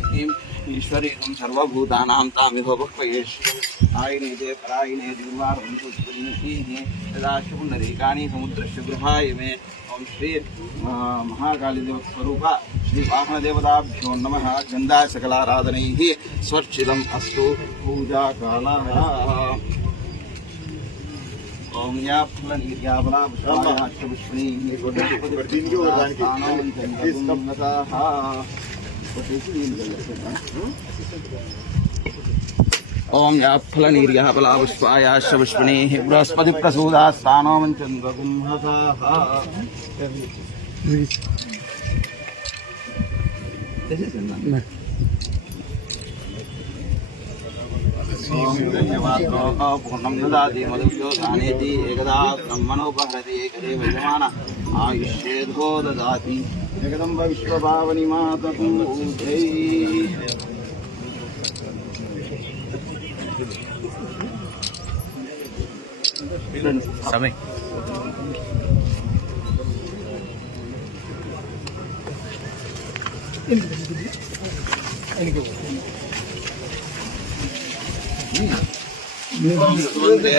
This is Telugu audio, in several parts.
ह्रीं ईश्वरी त्वं सर्वभूतानां तामिभवक्वयेष्यायिने ते परायिने दिवारंशुन्नतीः समुद्रस्य गृहाय मे। ओम श्री महाकालीदेवस्वरूप श्रीवाहनदेवताभ्यो नमः। गन्धा सकलाराधनैः स्वर्चिलम् अस्तु पूजाकालः। ओम या फलनिर्या बलाभ्याश्च विष्णीः वर्धिन्यो वर्धान्ति ओम या फलनीर फला पुष्पाया बृहस्पति प्रसूदा स्थानोमचंद्रगुंहसा చంద్రగుంహసా పూర్ణం దదాతి మధుభ్యో దానేతి ఏకదా బ్రహ్మణోపహరతి ఏకదే వయమాన ఆయుష్యేధో దదాతి జగదంబ విశ్వభావని మాతకు జై సమయం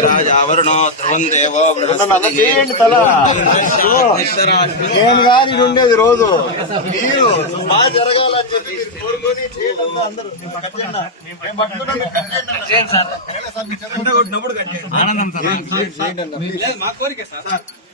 రాజావరణో ధ్రువం దేవో నేను కానీ ఉండేది రోజు మీరు బాగా జరగాలని చెప్పి కోరుకొని చేయండి అందరూ. కట్ చేయండి అన్న. సార్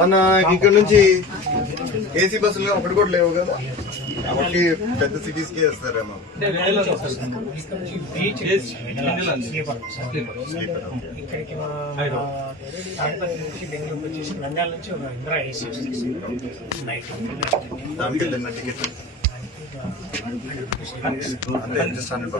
మన ఇక్కడ నుంచి ఏసీ బస్సులు ఒకటి కూడా లేవు కదా? కాబట్టి పెద్ద సిటీస్కి వేస్తారేమో. ఇక్కడికి నుంచి బెంగళూరు వచ్చేసి నంద్యాల నుంచి ఒక ఏసీ దానికి వెళ్ళిన టికెట్. అంటే జస్ట్ హండ్రెడ్